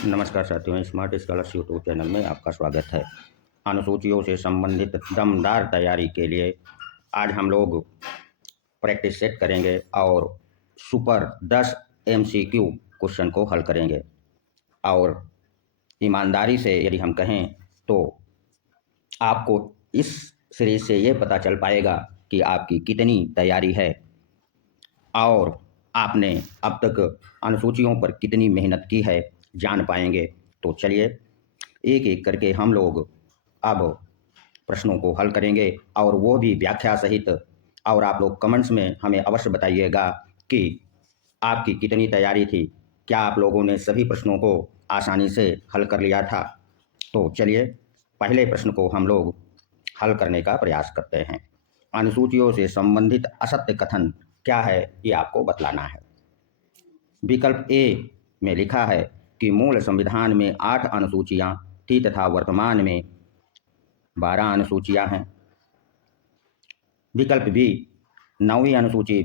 नमस्कार साथियों, smart scholars YouTube channel में आपका स्वागत है। अनुसूचियों से संबंधित दमदार तैयारी के लिए आज हम लोग प्रैक्टिस सेट करेंगे और सुपर 10 एमसीक्यू क्वेश्चन को हल करेंगे। और ईमानदारी से यदि हम कहें तो आपको इस सीरीज से ये पता चल पाएगा कि आपकी कितनी तैयारी है और आपने अब तक अनुसूचियों पर कितनी मेहनत की है, जान पाएंगे। तो चलिए एक एक करके हम लोग अब प्रश्नों को हल करेंगे और वो भी व्याख्या सहित। और आप लोग कमेंट्स में हमें अवश्य बताइएगा कि आपकी कितनी तैयारी थी, क्या आप लोगों ने सभी प्रश्नों को आसानी से हल कर लिया था। तो चलिए पहले प्रश्न को हम लोग हल करने का प्रयास करते हैं। अनुसूचियों से संबंधित असत्य कथन क्या है, ये आपको बतलाना है। विकल्प ए में लिखा है कि मूल संविधान में 8 अनुसूचियां थी तथा वर्तमान में 12 अनुसूचियां हैं। विकल्प बी, 9वीं अनुसूची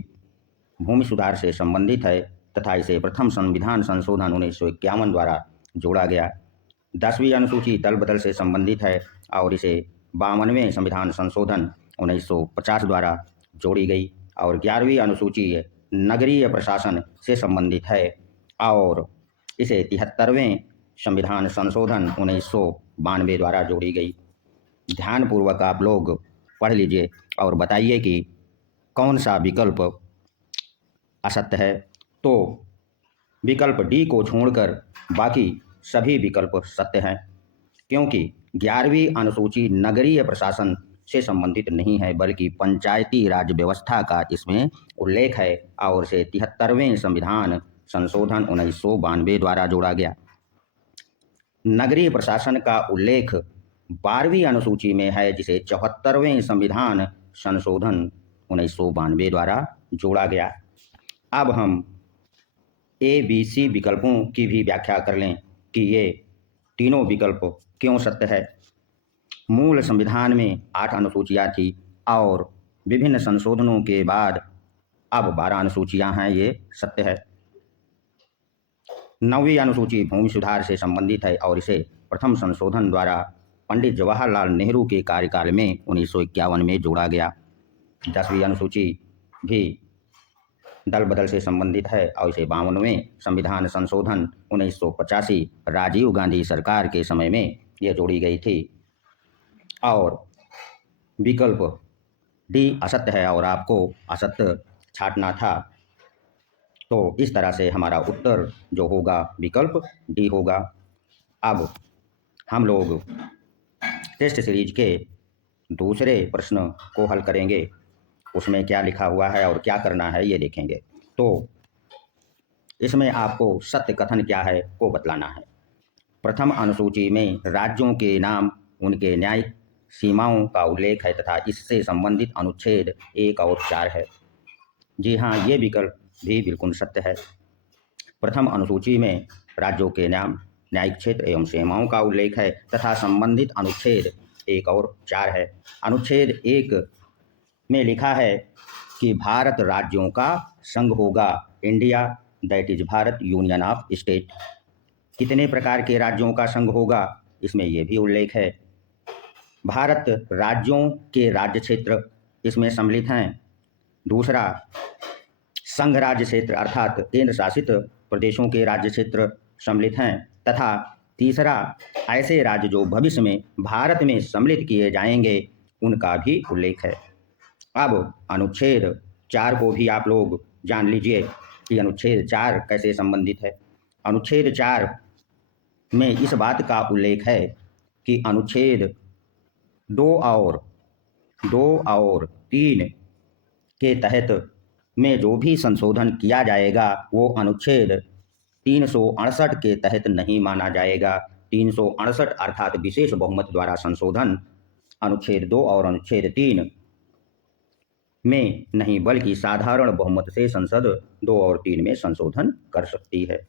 भूमि सुधार से संबंधित है तथा इसे प्रथम संविधान संशोधन 1951 द्वारा जोड़ा गया। 10वीं अनुसूची दल बदल से संबंधित है और इसे 52वें संविधान संशोधन 1950 द्वारा जोड़ी गई। और 11वीं अनुसूची नगरीय प्रशासन से संबंधित है और इसे 73वें संविधान संशोधन 1992 द्वारा जोड़ी गई। ध्यानपूर्वक आप लोग पढ़ लीजिए और बताइए कि कौन सा विकल्प असत्य है। तो विकल्प डी को छोड़कर बाकी सभी विकल्प सत्य हैं, क्योंकि 11वीं अनुसूची नगरीय प्रशासन से संबंधित नहीं है बल्कि पंचायती राज व्यवस्था का इसमें उल्लेख है और इसे 73वें संविधान संशोधन 1992 द्वारा जोड़ा गया। नगरीय प्रशासन का उल्लेख 12वीं अनुसूची में है जिसे 74वें संविधान संशोधन 1992 द्वारा जोड़ा गया। अब हम ए बी सी विकल्पों की भी व्याख्या कर लें कि ये तीनों विकल्प क्यों सत्य है। मूल संविधान में 8 अनुसूचियां थी और विभिन्न संशोधनों के बाद अब 12 अनुसूचियां हैं, ये सत्य है। 9वीं अनुसूची भूमि सुधार से संबंधित है और इसे प्रथम संशोधन द्वारा पंडित जवाहरलाल नेहरू के कार्यकाल में 1951 में जोड़ा गया। 10वीं अनुसूची भी दल बदल से संबंधित है और इसे 52वें संविधान संशोधन 1985 राजीव गांधी सरकार के समय में यह जोड़ी गई थी। और विकल्प डी असत्य है और आपको असत्य छांटना था। तो इस तरह से हमारा उत्तर जो होगा विकल्प डी होगा। अब हम लोग टेस्ट सीरीज के दूसरे प्रश्न को हल करेंगे। उसमें क्या लिखा हुआ है और क्या करना है ये देखेंगे। तो इसमें आपको सत्य कथन क्या है को बतलाना है। प्रथम अनुसूची में राज्यों के नाम, उनके न्यायिक सीमाओं का उल्लेख है तथा इससे संबंधित अनुच्छेद 1 और 4 है। जी हाँ, ये विकल्प भी बिल्कुल सत्य है। प्रथम अनुसूची में राज्यों के नाम, न्यायिक क्षेत्र एवं सीमाओं का उल्लेख है तथा संबंधित अनुच्छेद 1 और 4 है। अनुच्छेद 1 में लिखा है कि भारत राज्यों का संघ होगा, India that is Bharat union of state. कितने प्रकार के राज्यों का संघ होगा, इसमें यह भी उल्लेख है। भारत राज्यों के राज्य क्षेत्र इसमें सम्मिलित हैं। दूसरा, संघ राज्य क्षेत्र अर्थात केंद्र शासित प्रदेशों के राज्य क्षेत्र सम्मिलित हैं। तथा तीसरा, ऐसे राज्य जो भविष्य में भारत में सम्मिलित किए जाएंगे उनका भी उल्लेख है। अब अनुच्छेद 4 को भी आप लोग जान लीजिए कि अनुच्छेद 4 कैसे संबंधित है। अनुच्छेद 4 में इस बात का उल्लेख है कि अनुच्छेद 2 और 3 के तहत में जो भी संशोधन किया जाएगा वो अनुच्छेद 368 के तहत नहीं माना जाएगा। 368 अर्थात विशेष बहुमत द्वारा संशोधन अनुच्छेद 2 और अनुच्छेद 3 में नहीं बल्कि साधारण बहुमत से संसद 2 और 3 में संशोधन कर सकती है।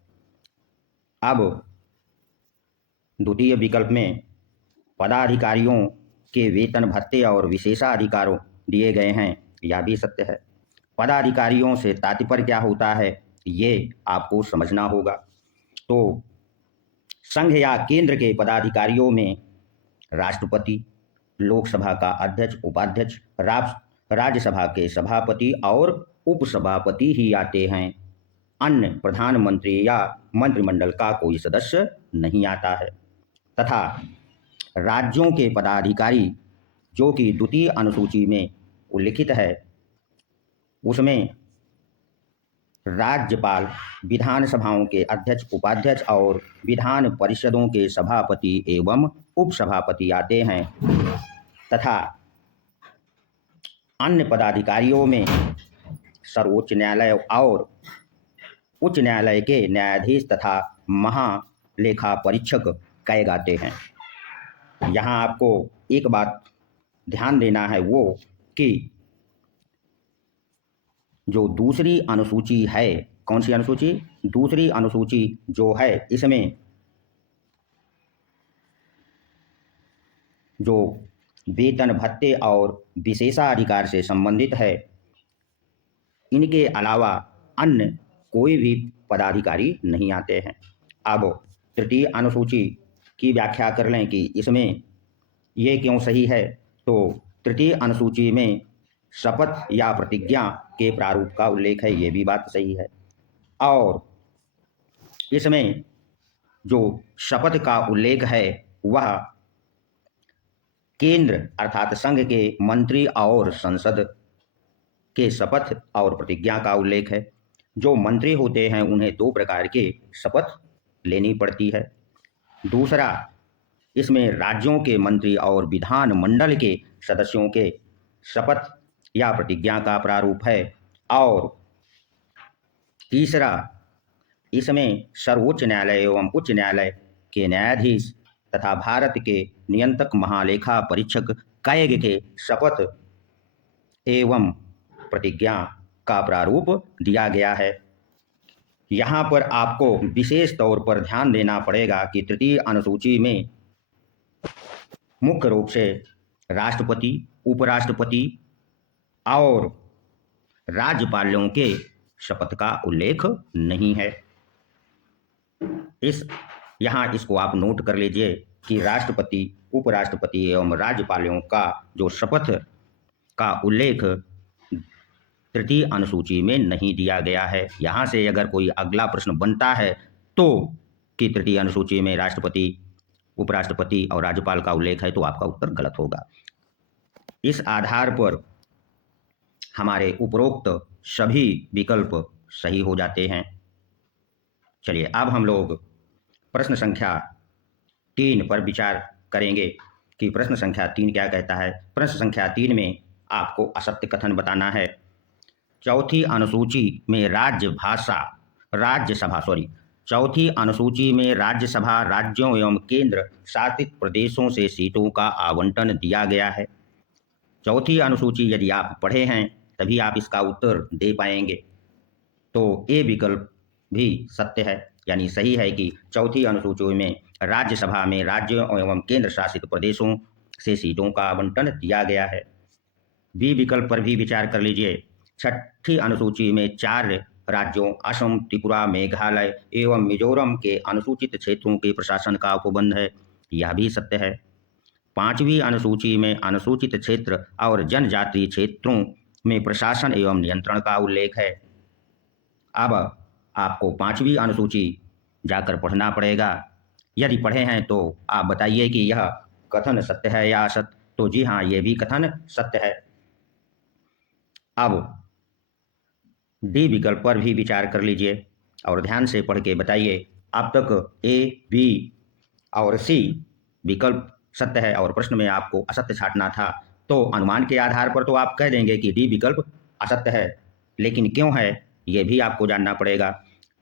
अब द्वितीय विकल्प में पदाधिकारियों के वेतन भत्ते और विशेषाधिकारों दिए गए हैं, यह भी सत्य है। पदाधिकारियों से तात्पर्य क्या होता है ये आपको समझना होगा। तो संघ या केंद्र के पदाधिकारियों में राष्ट्रपति, लोकसभा का अध्यक्ष, उपाध्यक्ष, राज्यसभा के सभापति और उपसभापति ही आते हैं। अन्य प्रधानमंत्री या मंत्रिमंडल का कोई सदस्य नहीं आता है। तथा राज्यों के पदाधिकारी जो कि द्वितीय अनुसूची में उल्लिखित है, उसमें राज्यपाल, विधानसभाओं के अध्यक्ष, उपाध्यक्ष और विधान परिषदों के सभापति एवं उपसभापति आते हैं। तथा अन्य पदाधिकारियों में सर्वोच्च न्यायालय और उच्च न्यायालय के न्यायाधीश तथा महालेखा परीक्षक कहे जाते हैं। यहाँ आपको एक बात ध्यान देना है, वो कि जो दूसरी अनुसूची है, कौन सी अनुसूची? दूसरी अनुसूची जो है, इसमें जो वेतन भत्ते और विशेषाधिकार से संबंधित है, इनके अलावा अन्य कोई भी पदाधिकारी नहीं आते हैं। अब तृतीय अनुसूची की व्याख्या कर लें कि इसमें ये क्यों सही है। तो तृतीय अनुसूची में शपथ या प्रतिज्ञा के प्रारूप का उल्लेख है, ये भी बात सही है। और इसमें जो शपथ का उल्लेख है वह केंद्र अर्थात संघ के मंत्री और संसद के शपथ और प्रतिज्ञा का उल्लेख है। जो मंत्री होते हैं उन्हें 2 प्रकार के शपथ लेनी पड़ती है। दूसरा, इसमें राज्यों के मंत्री और विधान मंडल के सदस्यों के शपथ या प्रतिज्ञा का प्रारूप है। और तीसरा, इसमें सर्वोच्च न्यायालय एवं उच्च न्यायालय के न्यायाधीश तथा भारत के नियंत्रक महालेखा परीक्षक कैग के शपथ एवं प्रतिज्ञा का प्रारूप दिया गया है। यहाँ पर आपको विशेष तौर पर ध्यान देना पड़ेगा कि तृतीय अनुसूची में मुख्य रूप से राष्ट्रपति, उपराष्ट्रपति और राज्यपालों के शपथ का उल्लेख नहीं है। यहाँ इसको आप नोट कर लीजिए कि राष्ट्रपति, उपराष्ट्रपति एवं राज्यपालों का जो शपथ का उल्लेख तृतीय अनुसूची में नहीं दिया गया है। यहाँ से अगर कोई अगला प्रश्न बनता है तो कि तृतीय अनुसूची में राष्ट्रपति, उपराष्ट्रपति और राज्यपाल का उल्लेख है, तो आपका उत्तर गलत होगा। इस आधार पर हमारे उपरोक्त सभी विकल्प सही हो जाते हैं। चलिए अब हम लोग प्रश्न संख्या 3 पर विचार करेंगे कि प्रश्न संख्या 3 क्या कहता है। प्रश्न संख्या 3 में आपको असत्य कथन बताना है। चौथी अनुसूची में चौथी अनुसूची में राज्यसभा राज्यों एवं केंद्र शासित प्रदेशों से सीटों का आवंटन दिया गया है। चौथी अनुसूची यदि आप पढ़े हैं तभी आप इसका उत्तर दे पाएंगे। तो ये विकल्प भी सत्य है, यानी सही है कि चौथी अनुसूची में राज्यसभा में राज्यों एवं केंद्र शासित प्रदेशों से सीटों का आवंटन दिया गया है। बी विकल्प पर भी विचार कर लीजिए। छठी अनुसूची में 4 राज्यों असम, त्रिपुरा, मेघालय एवं मिजोरम के अनुसूचित क्षेत्रों के प्रशासन का उपबंध है, यह भी सत्य है। 5वीं अनुसूची में अनुसूचित क्षेत्र और जनजातीय क्षेत्रों में प्रशासन एवं नियंत्रण का उल्लेख है। अब आपको 5वीं अनुसूची जाकर पढ़ना पड़ेगा। यदि पढ़े हैं तो आप बताइए कि यह कथन सत्य है या असत्य। तो जी हाँ, ये भी कथन सत्य है। अब डी विकल्प पर भी विचार कर लीजिए और ध्यान से पढ़ के बताइए। अब तक ए, बी और सी विकल्प सत्य है और प्रश्न में आपको असत्य छांटना था, तो अनुमान के आधार पर तो आप कह देंगे कि डी विकल्प असत्य है, लेकिन क्यों है ये भी आपको जानना पड़ेगा।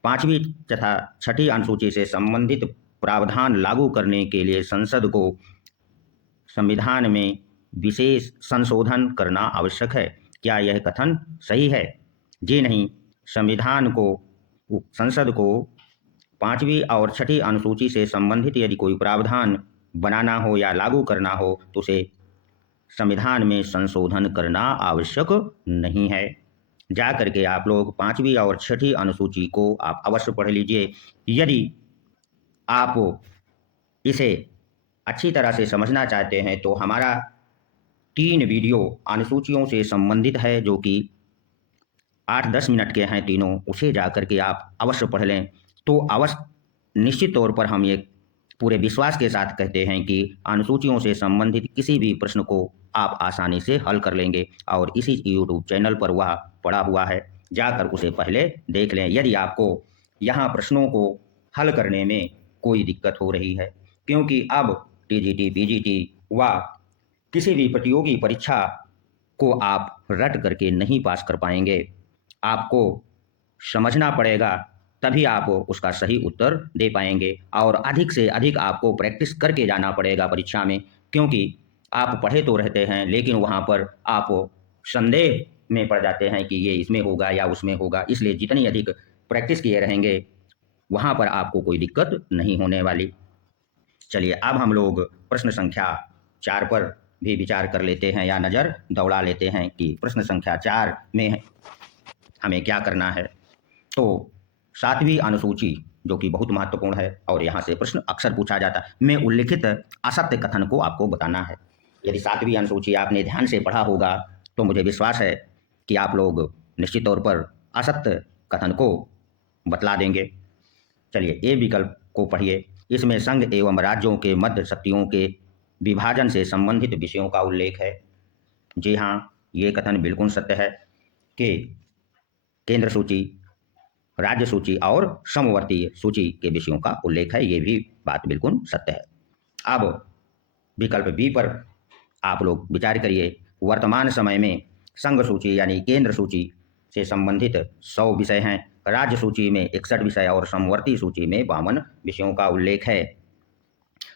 5वीं तथा 6ठी अनुसूची से संबंधित प्रावधान लागू करने के लिए संसद को संविधान में विशेष संशोधन करना आवश्यक है। क्या यह कथन सही है? जी नहीं। संसद को 5वीं और 6ठी अनुसूची से संबंधित यदि कोई प्रावधान बनाना हो या लागू करना हो तो उसे संविधान में संशोधन करना आवश्यक नहीं है। जा करके आप लोग 5वीं और 6ठी अनुसूची को आप अवश्य पढ़ लीजिए। यदि आप इसे अच्छी तरह से समझना चाहते हैं तो हमारा 3 वीडियो अनुसूचियों से संबंधित है, जो कि 8-10 मिनट के हैं तीनों, उसे जाकर के आप अवश्य पढ़ लें। तो अवश्य निश्चित तौर पर हम ये पूरे विश्वास के साथ कहते हैं कि अनुसूचियों से संबंधित किसी भी प्रश्न को आप आसानी से हल कर लेंगे, और इसी यूट्यूब चैनल पर वह पड़ा हुआ है, जाकर उसे पहले देख लें। यदि आपको यहाँ प्रश्नों को हल करने में कोई दिक्कत हो रही है, क्योंकि अब टीजीटी, पीजीटी व किसी भी प्रतियोगी परीक्षा को आप रट करके नहीं पास कर पाएंगे। आपको समझना पड़ेगा, तभी आप उसका सही उत्तर दे पाएंगे, और अधिक से अधिक आपको प्रैक्टिस करके जाना पड़ेगा परीक्षा में, क्योंकि आप पढ़े तो रहते हैं लेकिन वहाँ पर आप संदेह में पड़ जाते हैं कि ये इसमें होगा या उसमें होगा। इसलिए जितनी अधिक प्रैक्टिस किए रहेंगे, वहाँ पर आपको कोई दिक्कत नहीं होने वाली। चलिए अब हम लोग प्रश्न संख्या 4 पर भी विचार कर लेते हैं, या नज़र दौड़ा लेते हैं कि प्रश्न संख्या 4 में हमें क्या करना है। तो 7वीं अनुसूची, जो कि बहुत महत्वपूर्ण है और यहाँ से प्रश्न अक्सर पूछा जाता है, में उल्लिखित असत्य कथन को आपको बताना है। यदि 7वीं अनुसूची आपने ध्यान से पढ़ा होगा तो मुझे विश्वास है कि आप लोग निश्चित तौर पर असत्य कथन को बतला देंगे। चलिए ए विकल्प को पढ़िए। इसमें संघ एवं राज्यों के मध्य शक्तियों के विभाजन से संबंधित विषयों का उल्लेख है। जी हाँ, ये कथन बिल्कुल सत्य है कि केंद्र सूची, राज्य सूची और समवर्ती सूची के विषयों का उल्लेख है। ये भी बात बिल्कुल सत्य है। अब विकल्प बी पर आप लोग विचार करिए। वर्तमान समय में संघ सूची यानी केंद्र सूची से संबंधित 100 विषय हैं, राज्य सूची में 61 विषय और समवर्ती सूची में 52 विषयों का उल्लेख है।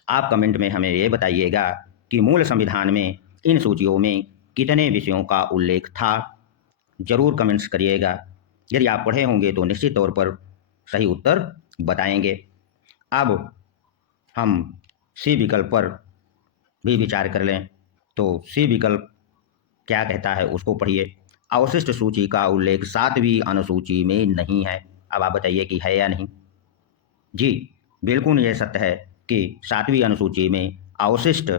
आप कमेंट में हमें ये बताइएगा कि मूल संविधान में इन सूचियों में कितने विषयों का उल्लेख था। जरूर कमेंट्स करिएगा। यदि आप पढ़े होंगे तो निश्चित तौर पर सही उत्तर बताएंगे। अब हम सी विकल्प पर भी विचार कर लें। तो सी विकल्प क्या कहता है उसको पढ़िए। अवशिष्ट सूची का उल्लेख 7वीं अनुसूची में नहीं है। अब आप बताइए कि है या नहीं। जी बिल्कुल, ये सत्य है कि 7वीं अनुसूची में अवशिष्ट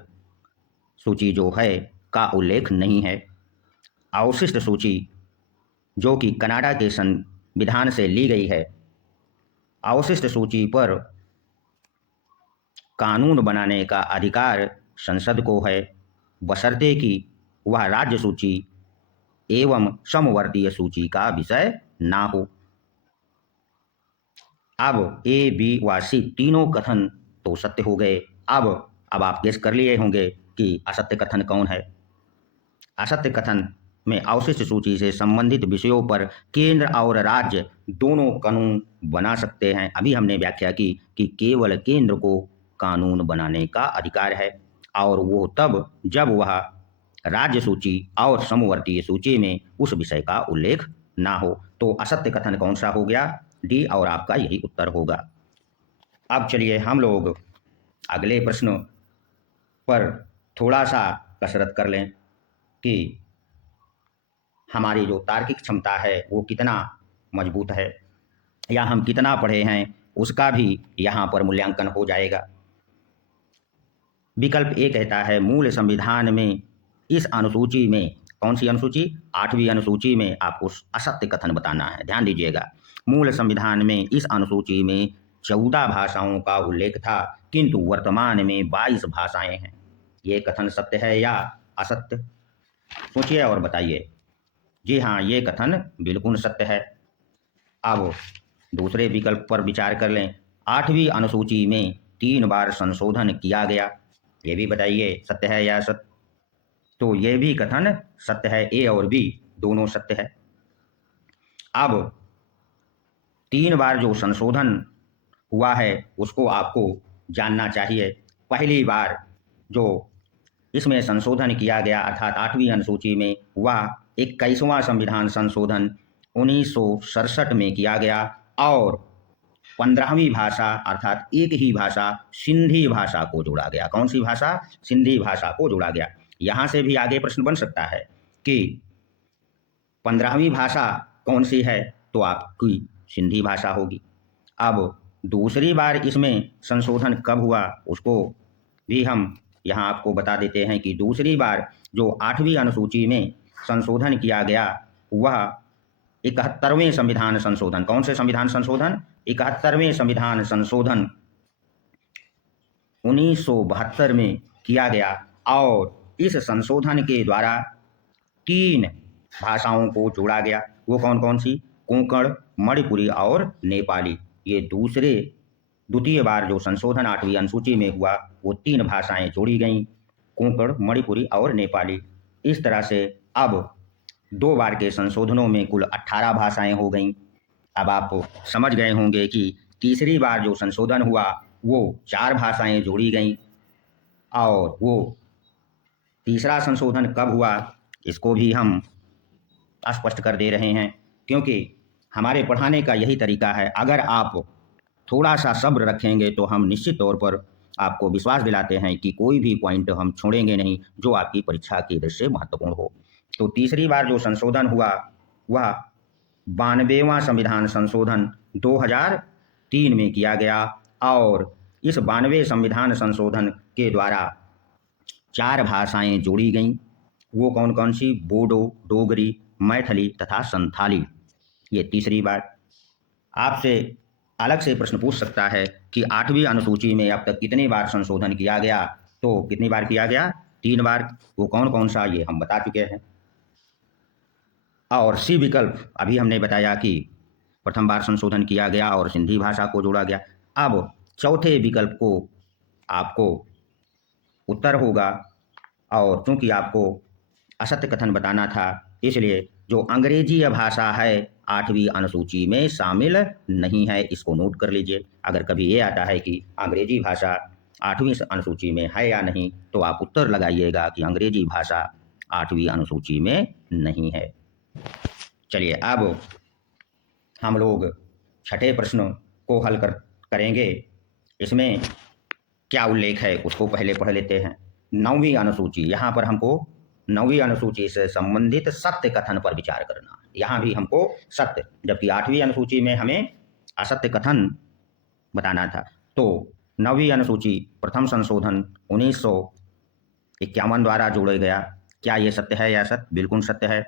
सूची जो है का उल्लेख नहीं है। अवशिष्ट सूची जो कि कनाडा के संविधान से ली गई है, अवशिष्ट सूची पर कानून बनाने का अधिकार संसद को है, बशर्ते कि वह राज्य सूची एवं समवर्तीय सूची का विषय ना हो। अब ए, बी व सी तीनों कथन तो सत्य हो गए। अब आप गेस कर लिए होंगे कि असत्य कथन कौन है। असत्य कथन में अवशिष्ट सूची से संबंधित विषयों पर केंद्र और राज्य दोनों कानून बना सकते हैं। अभी हमने व्याख्या की कि केवल केंद्र को कानून बनाने का अधिकार है, और वो तब जब वह राज्य सूची और समवर्तीय सूची में उस विषय का उल्लेख ना हो। तो असत्य कथन कौन सा हो गया? डी, और आपका यही उत्तर होगा। अब चलिए हम लोग अगले प्रश्न पर थोड़ा सा कसरत कर लें कि हमारी जो तार्किक क्षमता है वो कितना मजबूत है, या हम कितना पढ़े हैं, उसका भी यहाँ पर मूल्यांकन हो जाएगा। विकल्प ए कहता है मूल संविधान में इस अनुसूची में, कौन सी अनुसूची? 8वीं अनुसूची में आपको असत्य कथन बताना है। ध्यान दीजिएगा, मूल संविधान में इस अनुसूची में 14 भाषाओं का उल्लेख था, किंतु वर्तमान में 22 भाषाएं हैं। ये कथन सत्य है या असत्य? सोचिए और बताइए। जी हाँ, ये कथन बिल्कुल सत्य है। अब दूसरे विकल्प पर विचार कर लें। 8वीं अनुसूची में 3 बार संशोधन किया गया। ये भी बताइए सत्य है या असत्य? तो ये भी कथन सत्य है। ए और बी दोनों सत्य है। अब 3 बार जो संशोधन हुआ है उसको आपको जानना चाहिए। पहली बार जो इसमें संशोधन किया गया अर्थात 8वीं अनुसूची में, वह 21वां संविधान संशोधन 1967 में किया गया, और 15वीं भाषा अर्थात एक ही भाषा सिंधी भाषा को जोड़ा गया। कौन सी भाषा? सिंधी भाषा को जोड़ा गया। यहाँ से भी आगे प्रश्न बन सकता है कि 15वीं भाषा कौन सी है, तो आपकी सिंधी भाषा होगी। अब दूसरी बार इसमें संशोधन कब हुआ उसको भी हम यहाँ आपको बता देते हैं कि दूसरी बार जो 8वीं अनुसूची में संशोधन किया गया वह 71वें संविधान संशोधन, कौन से संविधान संशोधन? 71वें संविधान संशोधन 1972 में किया गया और इस संशोधन के द्वारा 3 भाषाओं को जोड़ा गया। वो कौन कौन सी? कोंकण, मणिपुरी और नेपाली। ये द्वितीय बार जो संशोधन 8वीं अनुसूची में हुआ वो 3 भाषाएं जोड़ी गईं, कोंकण, मणिपुरी और नेपाली। इस तरह से अब 2 बार के संशोधनों में कुल 18 भाषाएं हो गईं। अब आप समझ गए होंगे कि तीसरी बार जो संशोधन हुआ वो 4 भाषाएं जोड़ी गईं और वो तीसरा संशोधन कब हुआ इसको भी हम स्पष्ट कर दे रहे हैं, क्योंकि हमारे पढ़ाने का यही तरीका है। अगर आप थोड़ा सा सब्र रखेंगे तो हम निश्चित तौर पर आपको विश्वास दिलाते हैं कि कोई भी पॉइंट हम छोड़ेंगे नहीं जो आपकी परीक्षा की दृष्टि से महत्वपूर्ण हो। तो तीसरी बार जो संशोधन हुआ वह 92वां संविधान संशोधन 2003 में किया गया और इस 92वें संविधान संशोधन के द्वारा 4 भाषाएं जोड़ी गईं। वो कौन कौन सी? बोडो, डोगरी, मैथिली तथा संथाली। ये तीसरी बार। आपसे अलग से प्रश्न पूछ सकता है कि 8वीं अनुसूची में अब तक कितनी बार संशोधन किया गया? तो कितनी बार किया गया? 3 बार। वो कौन कौन सा ये हम बता चुके हैं। और सी विकल्प अभी हमने बताया कि प्रथम बार संशोधन किया गया और सिंधी भाषा को जोड़ा गया। अब चौथे विकल्प को आपको उत्तर होगा और चूंकि आपको असत्य कथन बताना था इसलिए जो अंग्रेजी भाषा है 8वीं अनुसूची में शामिल नहीं है, इसको नोट कर लीजिए। अगर कभी ये आता है कि अंग्रेजी भाषा 8वीं अनुसूची में है या नहीं तो आप उत्तर लगाइएगा कि अंग्रेजी भाषा 8वीं अनुसूची में नहीं है। चलिए अब हम लोग छठे प्रश्न को हल करेंगे। इसमें क्या उल्लेख है उसको पहले पढ़ लेते हैं। 9वीं अनुसूची, यहाँ पर हमको 9वीं अनुसूची से संबंधित सत्य कथन पर विचार करना। यहाँ भी हमको सत्य, जबकि 8वीं अनुसूची में हमें असत्य कथन बताना था। तो 9वीं अनुसूची प्रथम संशोधन 1951 द्वारा जोड़ा गया। क्या ये सत्य है या असत्य? बिल्कुल सत्य है।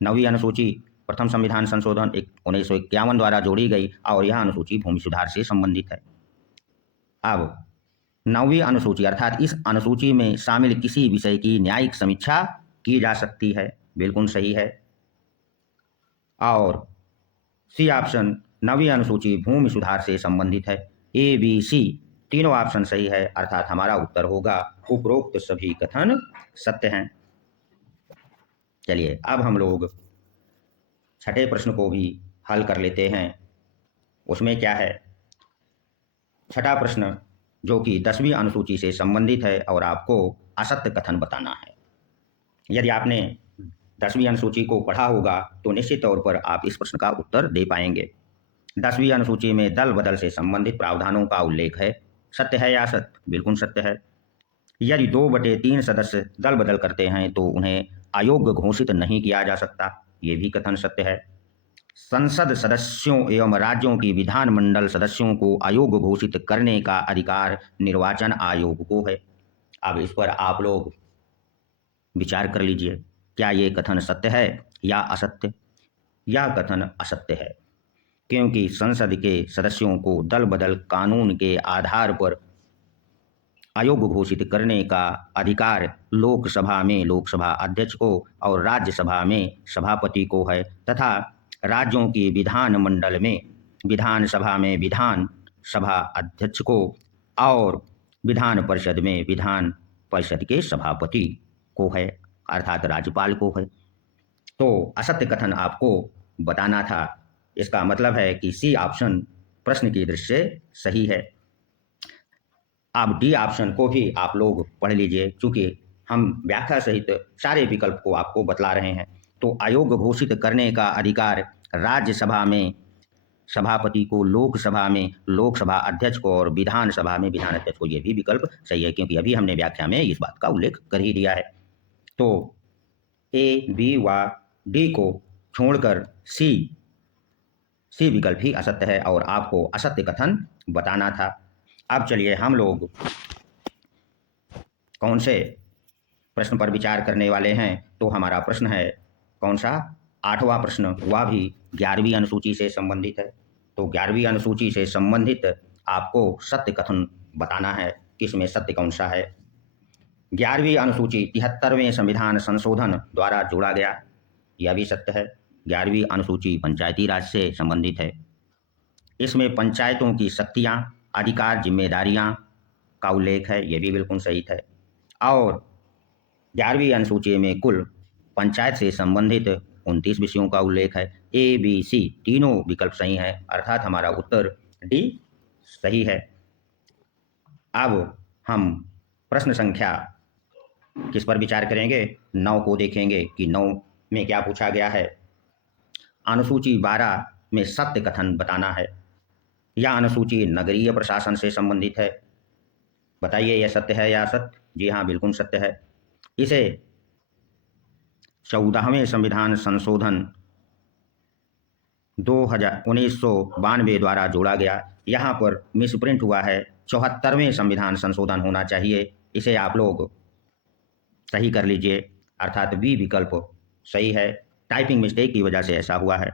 9वीं अनुसूची प्रथम संविधान संशोधन 1951 द्वारा जोड़ी गई और यह अनुसूची भूमि सुधार से संबंधित है। अब 9वीं अनुसूची अर्थात इस अनुसूची में शामिल किसी विषय की न्यायिक समीक्षा की जा सकती है। बिल्कुल सही है। और सी ऑप्शन 9वीं अनुसूची भूमि सुधार से संबंधित है। ए, बी, सी तीनों ऑप्शन सही है, अर्थात हमारा उत्तर होगा उपरोक्त सभी कथन सत्य हैं। चलिए अब हम लोग छठे प्रश्न को भी हल कर लेते हैं। उसमें क्या है? छठा प्रश्न जो कि 10वीं अनुसूची से संबंधित है और आपको असत्य कथन बताना है। यदि आपने 10वीं अनुसूची को पढ़ा होगा तो निश्चित तौर पर आप इस प्रश्न का उत्तर दे पाएंगे। 10वीं अनुसूची में दल बदल से संबंधित प्रावधानों का उल्लेख है। सत्य है या असत्य? बिल्कुल सत्य है। यदि 2/3 सदस्य दल बदल करते हैं तो उन्हें अयोग्य घोषित नहीं किया जा सकता। ये भी कथन सत्य है। संसद सदस्यों एवं राज्यों की विधानमंडल सदस्यों को अयोग्य घोषित करने का अधिकार निर्वाचन आयोग को है। अब इस पर आप लोग विचार कर लीजिए, क्या ये कथन सत्य है या असत्य? यह कथन असत्य है, क्योंकि संसद के सदस्यों को दल बदल कानून के आधार पर अयोग्य घोषित करने का अधिकार लोकसभा में लोकसभा अध्यक्ष को और राज्यसभा में सभापति को है तथा राज्यों की विधानमंडल में विधानसभा में विधानसभा अध्यक्ष को और विधान परिषद में विधान परिषद के सभापति को है, अर्थात राज्यपाल को है। तो असत्य कथन आपको बताना था। इसका मतलब है कि सी ऑप्शन प्रश्न की दृष्टि से सही है। अब डी ऑप्शन को भी आप लोग पढ़ लीजिए, चूंकि हम व्याख्या सहित सारे विकल्प को आपको बतला रहे हैं। तो अयोग्य घोषित करने का अधिकार राज्यसभा में सभापति को, लोकसभा में लोकसभा अध्यक्ष को और विधानसभा में विधान अध्यक्ष को। ये भी विकल्प सही है, क्योंकि अभी हमने व्याख्या में इस बात का उल्लेख कर ही दिया है। तो ए, बी व डी को छोड़कर सी सी विकल्प ही असत्य है और आपको असत्य कथन बताना था। अब चलिए हम लोग कौन से प्रश्न पर विचार करने वाले हैं। तो हमारा प्रश्न है कौन सा, 8वां प्रश्न, वह भी 11वीं अनुसूची से संबंधित है। तो 11वीं अनुसूची से संबंधित आपको सत्य कथन बताना है, किसमें सत्य कौन सा है। 11वीं अनुसूची 73वें संविधान संशोधन द्वारा जोड़ा गया, यह भी सत्य है। 11वीं अनुसूची पंचायती राज से संबंधित है। इसमें पंचायतों की शक्तियां, अधिकार, जिम्मेदारियां का उल्लेख है, यह भी बिल्कुल सही है। और 11वीं अनुसूची में कुल पंचायत से संबंधित 29 विषयों का उल्लेख है। ए, बी, सी तीनों विकल्प सही हैं, अर्थात हमारा उत्तर डी सही है। अब हम प्रश्न संख्या किस पर विचार करेंगे, 9 को देखेंगे कि 9 में क्या पूछा गया है। अनुसूची 12 में सत्य कथन बताना है। यह अनुसूची नगरीय प्रशासन से संबंधित है। बताइए यह सत्य है या असत्य। जी हाँ, बिल्कुल सत्य है। इसे 14वें संविधान संशोधन 1992 द्वारा जोड़ा गया। यहाँ पर मिसप्रिंट हुआ है, 74वें संविधान संशोधन होना चाहिए। इसे आप लोग सही कर लीजिए, अर्थात बी विकल्प सही है। टाइपिंग मिस्टेक की वजह से ऐसा हुआ है।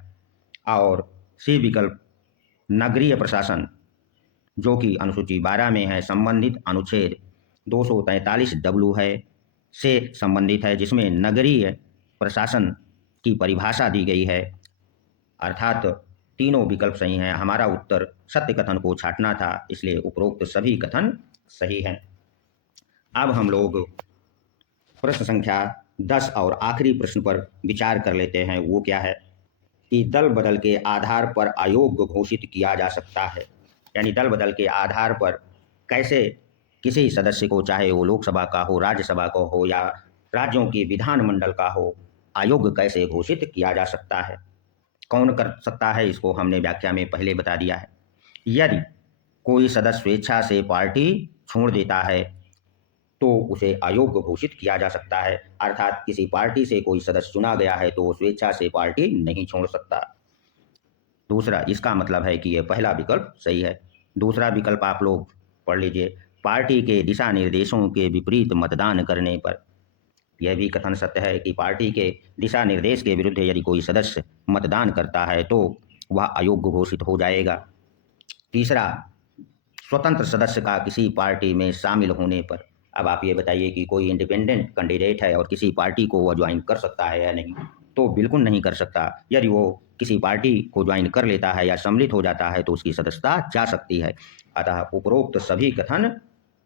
और सी विकल्प नगरीय प्रशासन, जो कि अनुसूची 12 में है, संबंधित अनुच्छेद 243W है से संबंधित है, जिसमें नगरीय प्रशासन की परिभाषा दी गई है। अर्थात तीनों विकल्प सही हैं। हमारा उत्तर सत्य कथन को छांटना था, इसलिए उपरोक्त सभी कथन सही हैं। अब हम लोग प्रश्न संख्या 10 और आखिरी प्रश्न पर विचार कर लेते हैं। वो क्या है कि दल बदल के आधार पर अयोग्य घोषित किया जा सकता है। यानी दल बदल के आधार पर कैसे किसी सदस्य को, चाहे वो लोकसभा का हो, राज्यसभा का हो या राज्यों की विधानमंडल का हो, अयोग्य कैसे घोषित किया जा सकता है। कौन कर सकता है, इसको हमने व्याख्या में पहले बता दिया है। यदि कोई सदस्य स्वेच्छा से पार्टी छोड़ देता है तो उसे अयोग्य घोषित किया जा सकता है। अर्थात किसी पार्टी से कोई सदस्य चुना गया है तो स्वेच्छा से पार्टी नहीं छोड़ सकता। दूसरा, इसका मतलब है कि यह पहला विकल्प सही है। दूसरा विकल्प आप लोग पढ़ लीजिए, पार्टी के दिशा निर्देशों के विपरीत मतदान करने पर। यह भी कथन सत्य है कि पार्टी के दिशा निर्देश के विरुद्ध यदि कोई सदस्य मतदान करता है तो वह अयोग्य घोषित हो जाएगा। तीसरा, स्वतंत्र सदस्य का किसी पार्टी में शामिल होने पर। अब आप ये बताइए कि कोई इंडिपेंडेंट कैंडिडेट है और किसी पार्टी को वह ज्वाइन कर सकता है या नहीं। तो बिल्कुल नहीं कर सकता। यदि वो किसी पार्टी को ज्वाइन कर लेता है या सम्मिलित हो जाता है तो उसकी सदस्यता जा सकती है। अतः उपरोक्त सभी कथन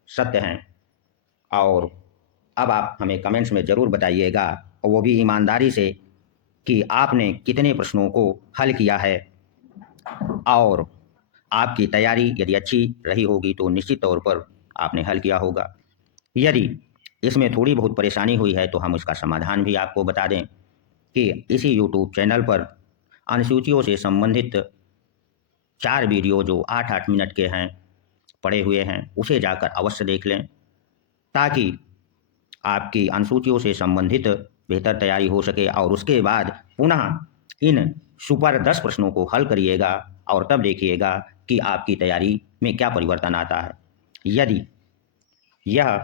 सत्य हैं। और अब आप हमें कमेंट्स में ज़रूर बताइएगा, और वो भी ईमानदारी से, कि आपने कितने प्रश्नों को हल किया है। और आपकी तैयारी यदि अच्छी रही होगी तो निश्चित तौर पर आपने हल किया होगा। यदि इसमें थोड़ी बहुत परेशानी हुई है तो हम इसका समाधान भी आपको बता दें कि इसी यूट्यूब चैनल पर अनुसूचियों से संबंधित 4 वीडियो जो 8-8 मिनट के हैं पड़े हुए हैं, उसे जाकर अवश्य देख लें, ताकि आपकी अनुसूचियों से संबंधित बेहतर तैयारी हो सके। और उसके बाद पुनः इन सुपर 10 प्रश्नों को हल करिएगा और तब देखिएगा कि आपकी तैयारी में क्या परिवर्तन आता है। यदि यह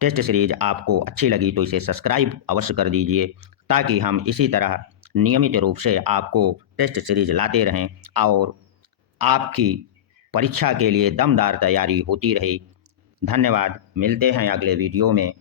टेस्ट सीरीज आपको अच्छी लगी तो इसे सब्सक्राइब अवश्य कर दीजिए, ताकि हम इसी तरह नियमित रूप से आपको टेस्ट सीरीज लाते रहें और आपकी परीक्षा के लिए दमदार तैयारी होती रहे। धन्यवाद। मिलते हैं अगले वीडियो में।